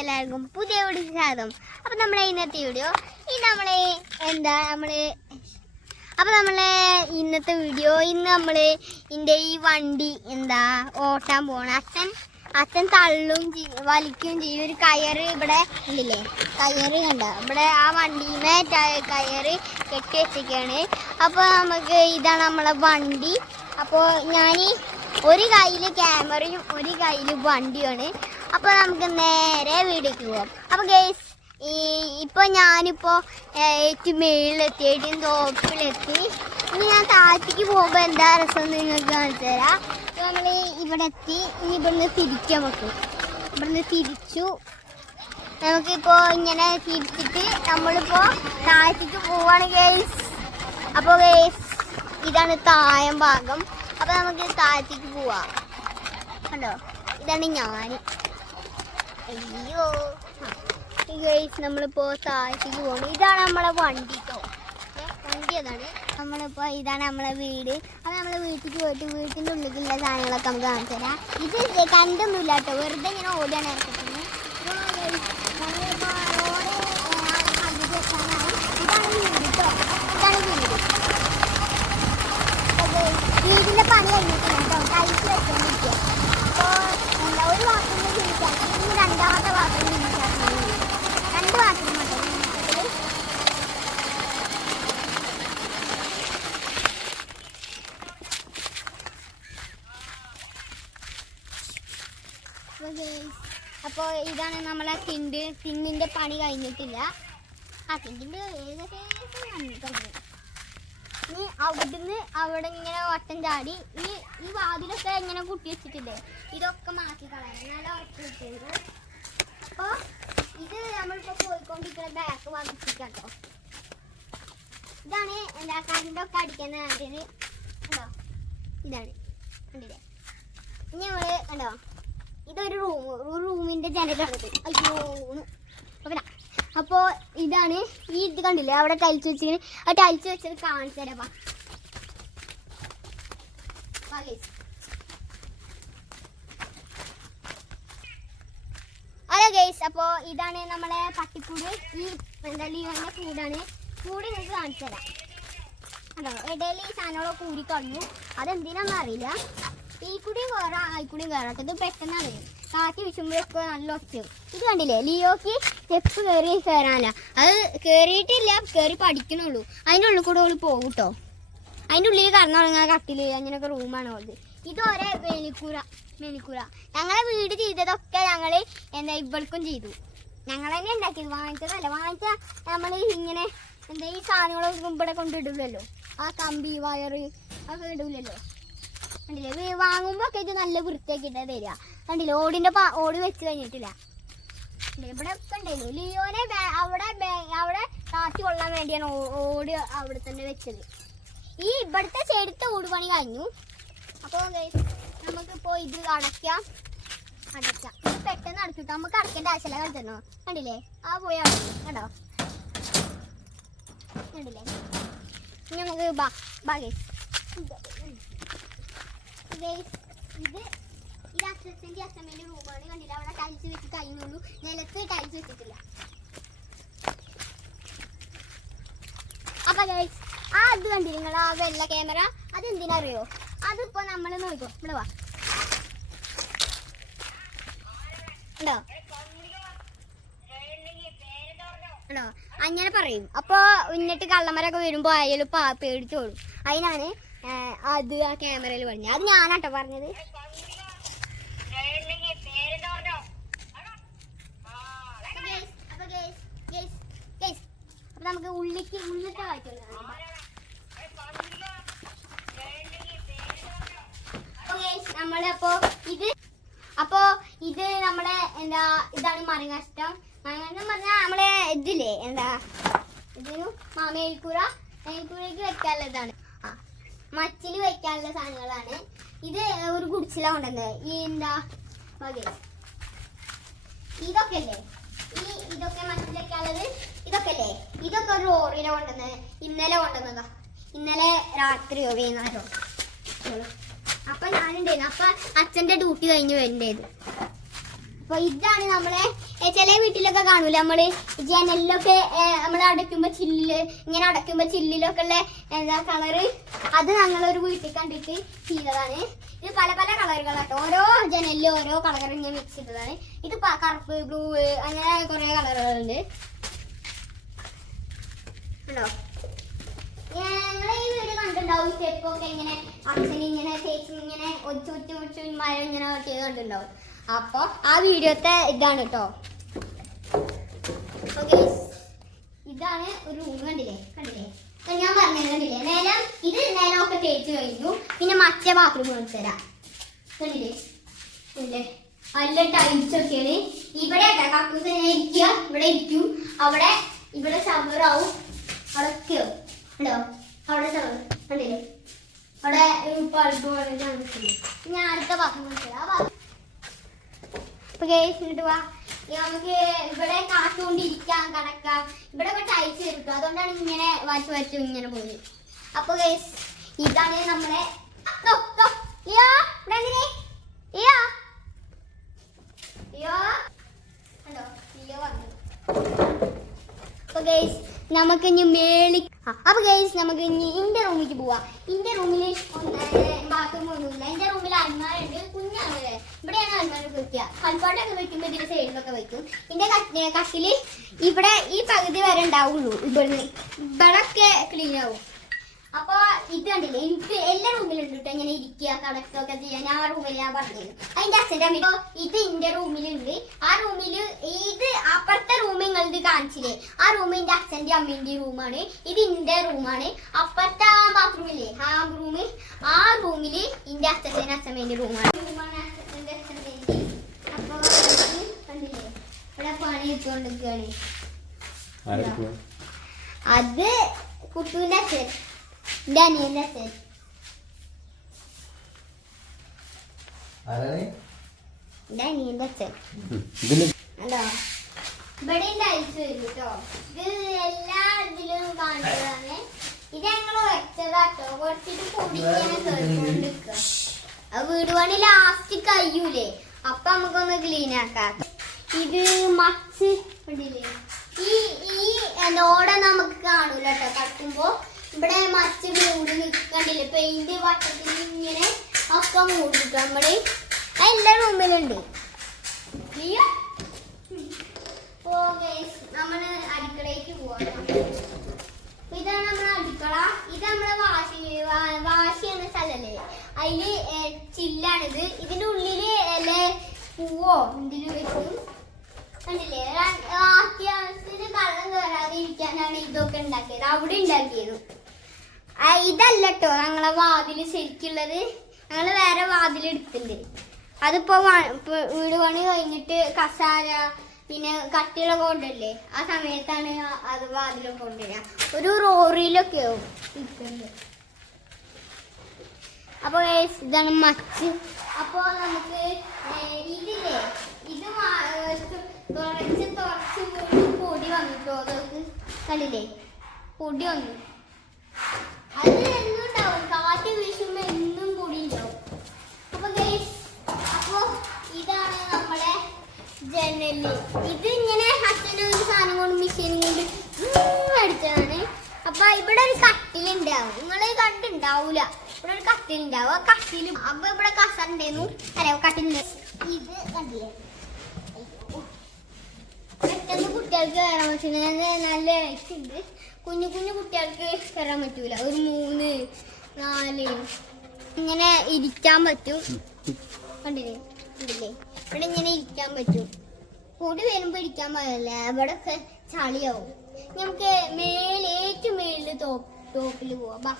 എല്ലാവർക്കും പുതിയ വീഡിയോ സ്വാഗതം. അപ്പം നമ്മളെ ഇന്നത്തെ വീഡിയോ ഇന്നത്തെ വീഡിയോ ഇന്ന് നമ്മൾ ഇതിൻ്റെ ഈ വണ്ടി ഓട്ടാൻ പോകണം. അച്ഛൻ തള്ളും വലിക്കുകയും ചെയ്യും. ഒരു കയറ് ഇവിടെ ഉണ്ടല്ലേ, കയറ് കണ്ട ഇവിടെ ആ വണ്ടിമേ കയറ് കെട്ടി വെച്ചിരിക്കുകയാണ്. അപ്പോൾ നമുക്ക് ഇതാണ് നമ്മളെ വണ്ടി. അപ്പോൾ ഞാൻ ഒരു കയ്യിൽ ക്യാമറയും ഒരു കയ്യിൽ വണ്ടിയാണ്. അപ്പോൾ നമുക്ക് നേരെ വീഡിയോക്ക് പോകാം. അപ്പോൾ ഗൈസ് ഇപ്പോൾ ഞാനിപ്പോൾ ഏറ്റവും മേളിലെത്തിയിട്ട് തോപ്പിലെത്തി. ഇനി ഞാൻ താഴത്തേക്ക് പോകുമ്പോൾ എന്താ രസം നിങ്ങൾക്ക് കാണിച്ചു തരാം. നമ്മൾ ഇവിടെ എത്തി. ഇനി ഇവിടുന്ന് തിരിക്കാൻ പറ്റും. ഇവിടുന്ന് തിരിച്ചു നമുക്കിപ്പോൾ ഇങ്ങനെ തിരിച്ചിട്ട് നമ്മളിപ്പോൾ താഴത്തേക്ക് പോവാണ് ഗൈസ്. അപ്പോൾ ഗൈസ് ഇതാണ് താഴം ഭാഗം. അപ്പോൾ നമുക്ക് താഴത്തേക്ക് പോവാം. കണ്ടോ, ഇതാണ് ഞാൻ. അയ്യോ ഗൈസ് നമ്മളിപ്പോൾ താഴത്തേക്ക് പോകണം. ഇതാണ് നമ്മളെ വണ്ടി കേട്ടോ. വണ്ടി അതാണ്. നമ്മളിപ്പോൾ ഇതാണ് നമ്മളെ വീട്. അത് നമ്മളെ വീട്ടിലേക്ക് പോയിട്ട് വീട്ടിൻ്റെ ഉള്ളിലുള്ള സാധനങ്ങളൊക്കെ നമുക്ക് കാണിച്ചു തരാം. ഇത് കണ്ടൊന്നുമില്ല കേട്ടോ, വെറുതെ ഇങ്ങനെ ഓടിയാണ് ഇറക്കത്തിന്. നമ്മളിപ്പോൾ റോഡ് പകുതി വെക്കാനായി. ഇതാണ് വീട് കേട്ടോ, ഇതാണ് വീട്. വീടിൻ്റെ പണി കഴിഞ്ഞിട്ടില്ല കേട്ടോ, ടൈൽസ് വെച്ചുകൊണ്ടിരിക്കുക. അപ്പോൾ ഒരു ബാത്റൂമിൽ ജീവിക്കാൻ ഇനി രണ്ടാമത്തെ ബാത്റൂമിൽ ജീവിക്കാൻ രണ്ട് ബാത്റൂം ഉണ്ട്. അപ്പോൾ ഇതാണ് നമ്മളെ തിന്നിൻ്റെ പണി കഴിഞ്ഞിട്ടില്ല. ആ തിന്നിൻ്റെ ഏകദേശം കണ്ടിട്ടുണ്ട്. ഇനി അവിടുന്ന് അവിടെ ഇങ്ങനെ വട്ടം ചാടി ഈ വാതിലൊക്കെ ഇങ്ങനെ കുട്ടി വെച്ചിട്ടില്ലേ, ഇതൊക്കെ മാറ്റി കളയാം. നല്ല ഉറപ്പ് കിട്ടിയത്. അപ്പോൾ ഇത് നമ്മളിപ്പോൾ പോയിക്കൊണ്ടിരിക്കുന്ന ബാക്ക് ഭാഗത്തേക്കാണ് കേട്ടോ. ഇതാണ് കറണ്ടൊക്കെ അടിക്കുന്ന കണ്ടോ, ഇതാണ് കണ്ടില്ലേ. ഇനി നമ്മൾ കണ്ടോ, ഇതൊരു റൂമിൻ്റെ ജനലാണിത്. അയ്യോ അപ്പോൾ ഇതാണ് ഈ ഇത് കണ്ടില്ലേ, അവിടെ ടൈൽസ് വെച്ചിങ്ങനെ ആ ടൈൽസ് വെച്ചത് കാണിച്ചു തരാം. ഹലോ ഗൈസ്, അപ്പോൾ ഇതാണ് നമ്മളെ പട്ടിക്കൂട്. ഈ ലിയോന്റെ കൂടാണ്. കൂട് നിങ്ങൾക്ക് കാണിച്ചു തരാം. അതോ ഇടയിൽ ഈ സാധനങ്ങളൊക്കെ കൂടി കളഞ്ഞു. അതെന്തിനാന്ന് അറിയില്ല. ഈ കൂടിയും കയറാം, ആയിക്കൂടിയും കയറാം. ഇത് പെട്ടെന്നാണ് കാറ്റ് വീശുമ്പോഴൊക്കെ നല്ല ഒച്ചയും. ഇത് കണ്ടില്ലേ, ലിയോക്ക് സ്റ്റെപ്പ് കയറാനല്ല. അത് കയറിയിട്ടില്ല, കയറി പഠിക്കണുള്ളൂ. അതിൻ്റെ ഉള്ളിൽ കൂടെ ഓള് പോകും കേട്ടോ. അതിൻ്റെ ഉള്ളിൽ കറന്നുടങ്ങാൻ കട്ടില് അങ്ങനെയൊക്കെ റൂമാണ് ഓളത്. ഇതൊരേ മേലിക്കൂര. ഞങ്ങളെ വീട് ചെയ്തതൊക്കെ ഞങ്ങൾ ഇവൾക്കും ചെയ്തു. ഞങ്ങൾ തന്നെ ഉണ്ടാക്കിയത്, വാങ്ങിച്ചതല്ല. വാങ്ങിച്ചാൽ നമ്മൾ ഇങ്ങനെ ഈ സാധനങ്ങളൊക്കെ ഇവിടെ കൊണ്ടിടില്ലല്ലോ. ആ കമ്പി വയറ് ഒക്കെ ഇടില്ലല്ലോ. കണ്ടില്ലേ, വാങ്ങുമ്പോൾ ഒക്കെ ഇത് നല്ല വൃത്തിയാക്കിയിട്ടാ തരിക. കണ്ടില്ലേ, ഓടി വെച്ച് കഴിഞ്ഞിട്ടില്ല. ഇവിടെ ഒക്കെ ഉണ്ടായിരുന്നു. ലിയോനെ അവിടെ കാറ്റ് കൊള്ളാൻ വേണ്ടിയാണ് ഓടി അവിടെ തന്നെ വെച്ചത്. ഈ ഇവിടുത്തെ ചെടുത്ത ഓടുപണി കഴിഞ്ഞു. അപ്പോൾ നമുക്കിപ്പോൾ ഇത് അടയ്ക്കാം. ഇത് പെട്ടെന്ന് അടച്ചിട്ടു. നമുക്ക് അടയ്ക്കേണ്ട ആവശ്യമില്ല. കളിച്ചോ, കണ്ടില്ലേ, ആ പോയി അടച്ചു കേട്ടോ. കണ്ടില്ലേ, ഇനി നമുക്ക് ഇത് അച്ഛൻ്റെ അച്ഛമ്മേൻ്റെ റൂമാണ്. കണ്ടില്ല, അവിടെ ടൈൽസ് വെച്ച് കഴിഞ്ഞുള്ളൂ. നിലത്ത് ടൈൽസ് വെച്ചിട്ടില്ല. അപ്പൊ ഗൈസ് അത് കണ്ടില്ല നിങ്ങൾ, ആ വെള്ള ക്യാമറ അതെന്തിനറിയോ? അതിപ്പോ നമ്മൾ നോക്കോ, ഇവിടെ വാ ഉണ്ടോ ഉണ്ടോ അങ്ങനെ പറയും. അപ്പോൾ എന്നിട്ട് കള്ളന്മാരൊക്കെ വരുമ്പോൾ അയാലും പേടിച്ചോളും. അതിനാണ് അത് ആ ക്യാമറയിൽ പറഞ്ഞത്. അത് ഞാനാട്ടോ പറഞ്ഞത്. അപ്പൊ നമുക്ക് ഉള്ളിലത്തെ വായിച്ചോളൂ. നമ്മളപ്പോ ഇത് നമ്മളെ ഇതാണ് മറികഷ്ടം. മറികഷ്ടം പറഞ്ഞാൽ നമ്മളെ ഇതില്ലേ ഇതിനു മേൽക്കൂരയ്ക്ക് വെക്കാനുള്ളതാണ്. മച്ചില് വെക്കാനുള്ള സാധനങ്ങളാണ്. ഇത് ഒരു ഗുഡ്സിലാണ് കൊണ്ടുവന്നത്. ഈ ഇതൊക്കെ അല്ലേ, ഇതൊക്കെ മച്ചിൽ വെക്കാനുള്ളത്. ഇതൊക്കെ അല്ലേ, ഇതൊക്കെ ഒരു ലോറിയിലാണ് കൊണ്ടുവന്നത്. ഇന്നലെ കൊണ്ടുവന്നതാ, ഇന്നലെ രാത്രിയോ വൈകുന്നേരോ. അപ്പൊ ഞാനുണ്ടായിരുന്നു. അപ്പൊ അച്ഛൻ്റെ ഡ്യൂട്ടി കഴിഞ്ഞ് വരണ്ടേത്. അപ്പൊ ഇതാണ് നമ്മളെ ചില വീട്ടിലൊക്കെ കാണൂല നമ്മള് ജനലിലൊക്കെ നമ്മൾ അടയ്ക്കുമ്പോ ചില്ലില് ഇങ്ങനെ അടയ്ക്കുമ്പോ ചില്ലിലൊക്കെ ഉള്ള എന്താ കളറ്, അത് ഞങ്ങളൊരു വീട്ടിൽ കണ്ടിട്ട് ചെയ്തതാണ്. ഇത് പല പല കളറുകളാട്ടോ, ഓരോ ജനലിലും ഓരോ കളർ ഇങ്ങനെ മിക്സ് ചെയ്തതാണ്. ഇത് കറുപ്പ്, ബ്ലൂ, അങ്ങനെ കുറെ കളറുകളുണ്ട്. ഉണ്ടോ? ഞങ്ങളെ ഈ വീട് കണ്ടിട്ടുണ്ടാവും. സ്റ്റെപ്പൊക്കെ ഇങ്ങനെ അച്ഛൻ ഇങ്ങനെ ചേച്ചി ഇങ്ങനെ ഒച്ചു മഴ ഇങ്ങനെ ചെയ്ത് കണ്ടിട്ടുണ്ടാവും. അപ്പൊ ആ വീഡിയോത്തെ ഇതാണ് കേട്ടോ. ഇതാണ് ഒരു റൂം. കണ്ടില്ലേ ഞാൻ പറഞ്ഞത് കണ്ടില്ലേ? ഇത് നിലമൊക്കെ തേച്ച് കഴിഞ്ഞു. പിന്നെ മറ്റേ ബാത്റൂം കാണിച്ചുതരാം. കണ്ടില്ലേ നല്ല ടൈൽസ് ഒക്കെയാണ്. ഇവിടെ കക്കൂസ് ഇരിക്കുക, ഇവിടെ ഇരിക്കും. ഇവിടെ ഷവറാവും. അവിടെ ഉണ്ടോ? അവിടെ ഷവർ കണ്ടില്ലേ? അവിടെ പഴുപ്പ് കാണിച്ചില്ലേ? ഞാൻ അടുത്ത ബാത്റൂം കാണിച്ചുതരാം. നമുക്ക് ഇവിടെ കാട്ടുകൊണ്ടിരിക്കാം, കടക്കാം. ഇവിടെ ടൈൽസ് കിട്ടും, അതുകൊണ്ടാണ് ഇങ്ങനെ വരച്ചു ഇങ്ങനെ പോയി. അപ്പൊ ഗൈസ് ഇതാണ് നമ്മളെ നമുക്ക് ഇനി മേളി. അപ്പൊ ഗൈസ് നമുക്ക് ഇനി എന്റെ റൂമിലേക്ക് പോവാം. എന്റെ റൂമിൽ ബാത്റൂം ഒന്നുമില്ല. എന്റെ റൂമിൽ അൽമാരുണ്ട്, കുഞ്ഞാണല്ലേ. ഇവിടെയാണ് അൽമാര് വെക്കുക. കൽപ്പാട്ടൊക്കെ വെക്കുമ്പോ ഇതിന്റെ സൈഡിലൊക്കെ വെക്കും. എന്റെ കട്ടില് ഇവിടെ ഈ പകുതി വരെ ഉണ്ടാവുള്ളൂ. ഇവിടൊക്കെ ക്ലീൻ ആവും. അപ്പൊ ഇത് കണ്ടില്ലേ, എനിക്ക് എല്ലാ റൂമിലുണ്ട് കേട്ടോ ഇങ്ങനെ ഇരിക്കുക, കടക്കൊക്കെ ചെയ്യാൻ. ആ റൂമിൽ ഞാൻ പറഞ്ഞത് അതിന്റെ അച്ഛൻ്റെ അമ്മ. ഇത് എന്റെ റൂമിലുണ്ട്. ആ റൂമില് ഇത് അപ്പുറത്തെ റൂം നിങ്ങളിത് കാണിച്ചില്ലേ, ആ റൂം എന്റെ അച്ഛൻ്റെ അമ്മേന്റെ റൂമാണ്. ഇത് എന്റെ റൂമാണ്. അപ്പുറത്തെ ആ ബാത്റൂമില്ലേ, ആ റൂമില് എന്റെ അച്ഛൻ്റെ അച്ഛമ്മേന്റെ റൂമാണ്. അച്ഛൻ്റെ അച്ഛൻ്റെ. അപ്പൊ കണ്ടില്ലേ ഇവിടെ പണി വെച്ചുകൊണ്ടിരിക്കുകയാണ്. അത് കുട്ടൂന്റെ അച്ഛൻ, എന്റെ അനിയന്റെ അച്ഛൻ. എന്റെ അനിയന്റെ അച്ഛൻ. അല്ലോ ഇവിടെ ടൈൽസ് വരും കേട്ടോ. ഇത് എല്ലാ ഇതിലും കാണിച്ചതാണ്. ഇത് ഞങ്ങള് വെച്ചതാട്ടോ. കുറച്ചിട്ട് പൊടി ഇങ്ങനെ കേറിക്കൊണ്ടിരിക്കുക. വീട് പണി ലാസ്റ്റ് കഴിയൂലേ, അപ്പൊ നമുക്കൊന്ന് ക്ലീൻ ആക്കാം. ഇത് മച്ച് കണ്ടില്ലേ, ഈ ഓട നമുക്ക് കാണൂല കേട്ടോ കട്ടുമ്പോ. ഇവിടെ മച്ച് മൂടി നിൽക്കണ്ടില്ലേ, പെയിന്റ് വട്ടത്തിൽ ഇങ്ങനെ ഒക്കെ മൂടിട്ടോ നമ്മള്. എല്ലാ റൂമിലുണ്ട്. നമ്മള് അടുക്കളയ്ക്ക് പോവാം. ഇതാണ് നമ്മളെ അടുക്കള. ഇത് നമ്മളെ വാശി എന്ന സ്ഥലല്ലേ, അതില് ചില്ലാണിത്. ഇതിന്റെ ഉള്ളില് പൂവോ എന്തിനു വെക്കും കണ്ടില്ലേ. അത്യാവശ്യത്തിന് കള്ളം കയറാതെ ഇരിക്കാനാണ് ഇതൊക്കെ ഉണ്ടാക്കിയത്. അവിടെ ഉണ്ടാക്കിയത് ഇതല്ല കേട്ടോ ഞങ്ങളെ വാതില് ശരിക്കുള്ളത്. ഞങ്ങള് വേറെ വാതിലെടുത്തിട്ടുണ്ട്. അതിപ്പോ വീട് പണി കഴിഞ്ഞിട്ട് കസാര പിന്നെ കട്ടികളൊക്കെ കൊണ്ടല്ലേ, ആ സമയത്താണ് അത് വാതിലൊക്കെ കൊണ്ടുവരിക. ഒരു റോറിയിലൊക്കെ ആവും ഇരിക്കുന്നത്. അപ്പൊ ഇതാണ് മച്ച്. അപ്പൊ നമുക്ക് ഇതില്ലേ, ഇത് തുറച്ച് പൊടി വന്നിട്ടോ. അതൊക്കെ കണ്ടില്ലേ, പൊടി വന്നു. അത് എന്നും ഉണ്ടാവും, കാറ്റ് വീശുമ്പോ എന്നും പൊടി ഉണ്ടാവും. അപ്പൊ ഇതാണ് നമ്മളെ ജനല്. ഇത് ഇങ്ങനെ അച്ഛനൊരു സാധനം കൊണ്ട് മെഷീനും കൊണ്ട് അടിച്ചതാണ്. അപ്പൊ ഇവിടെ ഒരു കട്ടിലുണ്ടാവും, നിങ്ങള് കണ്ടുണ്ടാവൂല. ഇവിടെ ഒരു കട്ടിലുണ്ടാവും. ആ കട്ടില് അപ്പൊ ഇവിടെ കസറുണ്ടായിരുന്നു, അല്ല കട്ടിലുണ്ട്. ഇത് കണ്ടില്ലേ, പെട്ടെന്ന് കുട്ടികൾക്ക് കയറാൻ പറ്റുന്ന നല്ല ഉണ്ട്. കുഞ്ഞു കുട്ടികൾക്ക് കയറാൻ പറ്റൂല. ഒരു 3, 4 ഇങ്ങനെ ഇരിക്കാൻ പറ്റും. കണ്ടില്ലേ കണ്ടില്ലേ, ഇവിടെ ഇങ്ങനെ ഇരിക്കാൻ പറ്റും. പൊടി വരുമ്പോ ഇരിക്കാൻ പാടില്ല, ഇവിടെ ഒക്കെ ചളിയാവും. നമുക്ക് ഏറ്റവും മേളില് ടോപ്പില് പോവാ.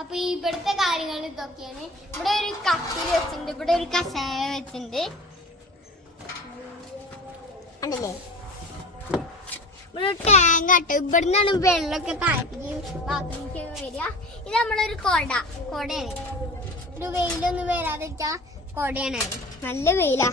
അപ്പൊ ഇവിടുത്തെ കാര്യങ്ങൾ ഇതൊക്കെയാണ്. ഇവിടെ ഒരു കട്ടിൽ വെച്ചിട്ടുണ്ട്, ഇവിടെ ഒരു കഷായ വെച്ചിട്ടുണ്ട്. ഉണ്ടല്ലേ, ഇവിടെ ഒരു ടാങ്ക് ആട്ടോ. ഇവിടുന്നാണ് വെള്ളമൊക്കെ താഴത്തേക്ക് ബാത്റൂമിലേക്ക് വരിക. ഇത് നമ്മളൊരു കൊടയാണ്. ഒരു വെയിലൊന്നും വരാതെ വെച്ചാ കൊടയാണ്. നല്ല വെയിലാ.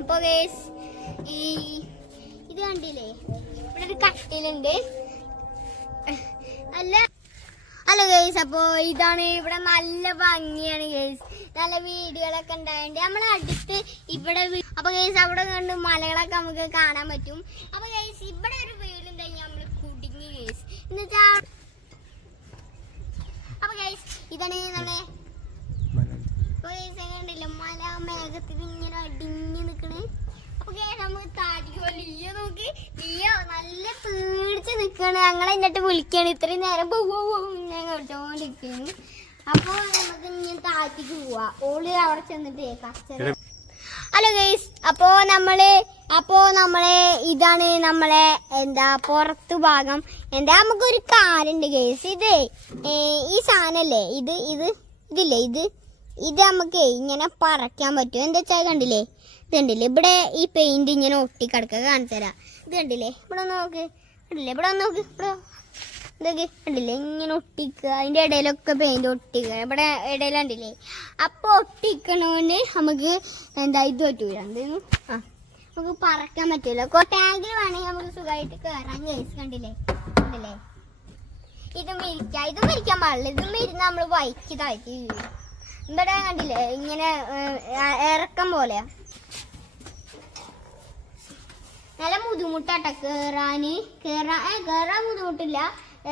അപ്പൊ ഇത് ഇത് കണ്ടില്ലേ, ഇവിടെ ഒരു കട്ടിലുണ്ട്. ഹലോ ഗൈസ്, അപ്പോ ഇതാണ് ഇവിടെ നല്ല ഭംഗിയാണ് ഗൈസ്. നല്ല വീഡിയോകളൊക്കെ ഉണ്ടായിട്ട് നമ്മളെ അടുത്ത് ഇവിടെ. അപ്പൊ ഗൈസ് അവിടെ കണ്ട് മലകളൊക്കെ നമുക്ക് കാണാൻ പറ്റും. അപ്പൊ ഗൈസ് ഇവിടെ ഒരു വീടുണ്ടെങ്കിൽ നമ്മള് കുടുങ്ങി ഗൈസ്. എന്നുവെച്ചാ അപ്പൊ ഗൈസ് ഇതാണ് നമ്മളെ കണ്ടില്ല, മല മേഘത്തിൽ ഇങ്ങനെ അടിഞ്ഞു നിക്കണേ. അപ്പൊ നമുക്ക് താടിക്കോ ലിയോ നോക്കി, ലിയോ നല്ല പേടിച്ച് നിക്കണ്. ഞങ്ങളെ എന്നിട്ട് വിളിക്കാണ് ഇത്രയും നേരം ഞാൻ കേട്ടോണ്ടിരിക്കുന്നു. അപ്പൊ നമുക്ക് ഇനി താറ്റിക്ക് പോവാ. ഓള് അവിടെ ചെന്നിട്ട് കച്ചറ. ഹലോ ഗൈസ്, അപ്പോ നമ്മളെ ഇതാണ് നമ്മളെ പുറത്തു ഭാഗം. നമുക്കൊരു കാലുണ്ട് ഗൈസ്. ഇത് ഈ സാധനല്ലേ, ഇതില്ലേ, ഇത് നമുക്ക് ഇങ്ങനെ പറക്കാൻ പറ്റും. എന്താ വെച്ചാൽ കണ്ടില്ലേ, ഇത് കണ്ടില്ലേ, ഇവിടെ ഈ പെയിന്റ് ഇങ്ങനെ ഒട്ടിക്കിടക്കുക. കാണിച്ചു തരാം. ഇത് കണ്ടില്ലേ, ഇവിടെ നോക്ക്, കണ്ടില്ലേ, ഇവിടെ നോക്ക്, ഇവിടെ ഇതൊക്കെ കണ്ടില്ലേ, ഇങ്ങനെ ഒട്ടിക്കുക. അതിൻ്റെ ഇടയിലൊക്കെ പെയിന്റ് ഒട്ടിക്കുക. ഇവിടെ ഇടയിൽ കണ്ടില്ലേ. അപ്പോൾ ഒട്ടിക്കണോണ്ട് നമുക്ക് ഇത് പറ്റൂല. എന്തായിരുന്നു നമുക്ക് പറക്കാൻ പറ്റൂല. ടാങ്കിൽ വേണമെങ്കിൽ നമുക്ക് സുഖമായിട്ട് കയറാൻ കേസ്. കണ്ടില്ലേ, ഇതും ഇരിക്കാൻ പാടില്ല. ഇതും ഇരുന്ന് നമ്മൾ ബൈക്ക് താഴ്ത്തി വീഴും. ഇവിടെ കണ്ടില്ലേ, ഇങ്ങനെ ഇറക്കം പോലെയാ. നല്ല ബുദ്ധിമുട്ടാട്ട കേറാൻ ബുദ്ധിമുട്ടില്ല,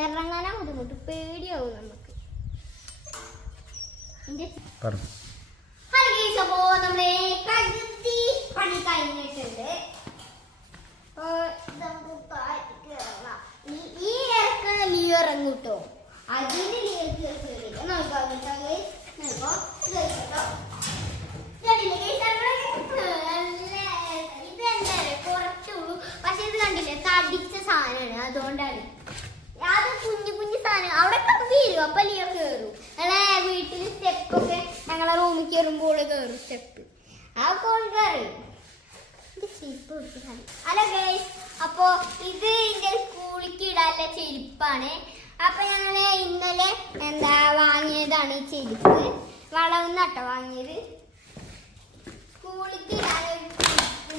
ഇറങ്ങാനാ ബുദ്ധിമുട്ട്. പേടിയാവും നമുക്ക്. അപ്പോ നമ്മളെ പകുതി പണി കഴിഞ്ഞിട്ടുണ്ട്. ഈ ഇറക്കണ ലിയോ ഇറങ്ങൂട്ടോ, അതിന് ലിയോ കുറച്ചുള്ളൂ. പക്ഷെ ഇത് കണ്ടില്ലേ, തടിച്ച സാധനമാണ്. അതുകൊണ്ടാണ് അത് കുഞ്ഞു കുഞ്ഞു സാധനം അവിടെ വീഴും. അപ്പൊ ലിയോ കയറും. ഞങ്ങളെ വീട്ടിൽ സ്റ്റെപ്പൊക്കെ ഞങ്ങളെ റൂമിൽ കയറുമ്പോൾ കയറും സ്റ്റെപ്പ്. ആ കോൾ കയറി. ഹലോ ഗൈസ്, അപ്പോ ഇത് എന്റെ സ്കൂളിലേക്ക് ഇടാനുള്ള ചെരുപ്പാണ്. അപ്പൊ ഞങ്ങള് ഇന്നലെ വാങ്ങിയതാണ് ഈ ചെരുപ്പ്. വളവുന്നട്ടോ വാങ്ങിയത്. സ്കൂളിലേക്ക് ഇടാൻ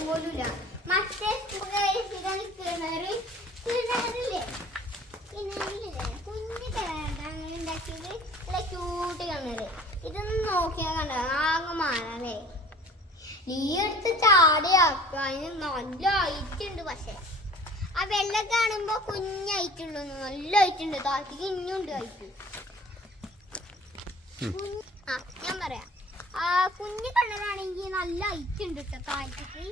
പോലുമില്ല. മറ്റേ കിണറില്ലേ, കുഞ്ഞു കിണറുണ്ട് അങ്ങനെ ഉണ്ടാക്കിയത്. നല്ല ക്യൂട്ട് കിണറ്. ഇതൊന്നും നോക്കിയാൽ കണ്ട ആകെ മാറേ. നീ എടുത്ത് ചാടിയാക്കുക. അതിന് നല്ല ഹൈറ്റുണ്ട്. പക്ഷെ ആ വെള്ളം കാണുമ്പോ കുഞ്ഞായിട്ടുള്ളൂ, നല്ല ഹൈറ്റുണ്ട്. താഴത്തേക്ക് ഇനിയുണ്ട് ഹൈറ്റ്. ഞാൻ പറയാം, കുഞ്ഞു കിണറാണെങ്കിൽ നല്ല ഹൈറ്റ് ഉണ്ട് കേട്ടോ താഴത്തേക്ക്.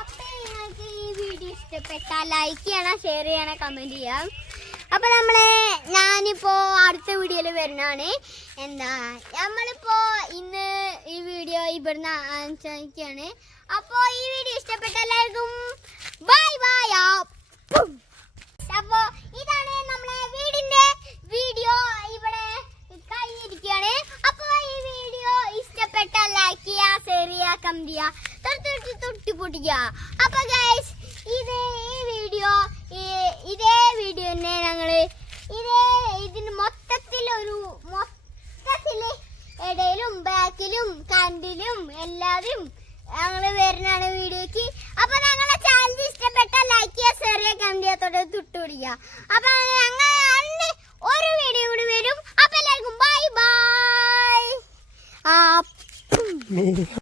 അപ്പൊ നിങ്ങൾക്ക് ഈ വീഡിയോ ഇഷ്ടപ്പെട്ടാൽ ലൈക്ക് ചെയ്യണം, ഷെയർ ചെയ്യണം, കമന്റ് ചെയ്യാം. അപ്പൊ ഞാനിപ്പോ അടുത്ത വീഡിയോയിൽ വരുന്നതാണ്. നമ്മളിപ്പോ ഇന്ന് ഈ വീഡിയോ ഇവിടുന്ന് അവസാനിക്കുകയാണ്. അപ്പോ ഈ വീഡിയോ ഇഷ്ടപ്പെട്ട എല്ലാവർക്കും ബൈ ബൈ. അപ്പോ ഇതാണ് നമ്മളെ വീടിന്റെ വീഡിയോ ഇവിടെ കഴിഞ്ഞിരിക്കുകയാണ്. അപ്പൊ ഈ വീഡിയോ ഇഷ്ടപ്പെട്ട ലൈക്ക് ചെയ്യുക, ഷെയർ ചെയ്യുക, കമന്റ് ചെയ്യുക, തൊട്ടി പൊട്ടിക്കുക. അപ്പൊ ഗൈസ് ഇതേ വീഡിയോ തന്നെ ഞങ്ങള് ഇതിന് മൊത്തത്തില് ഇടയിലും ബാക്കിലും കണ്ടിലും എല്ലാവരും ഞങ്ങള് വരുന്നതാണ് വീഡിയോക്ക്. അപ്പൊ ഞങ്ങളെ ചാനൽ ഇഷ്ടപ്പെട്ട ലൈക്ക് ചെയ്യുക, ഷെയർ ചെയ്യുക, കമന്റ് ചെയ്യുക, തൊട്ട് പിടിക്കുക. അപ്പൊ ഞങ്ങൾ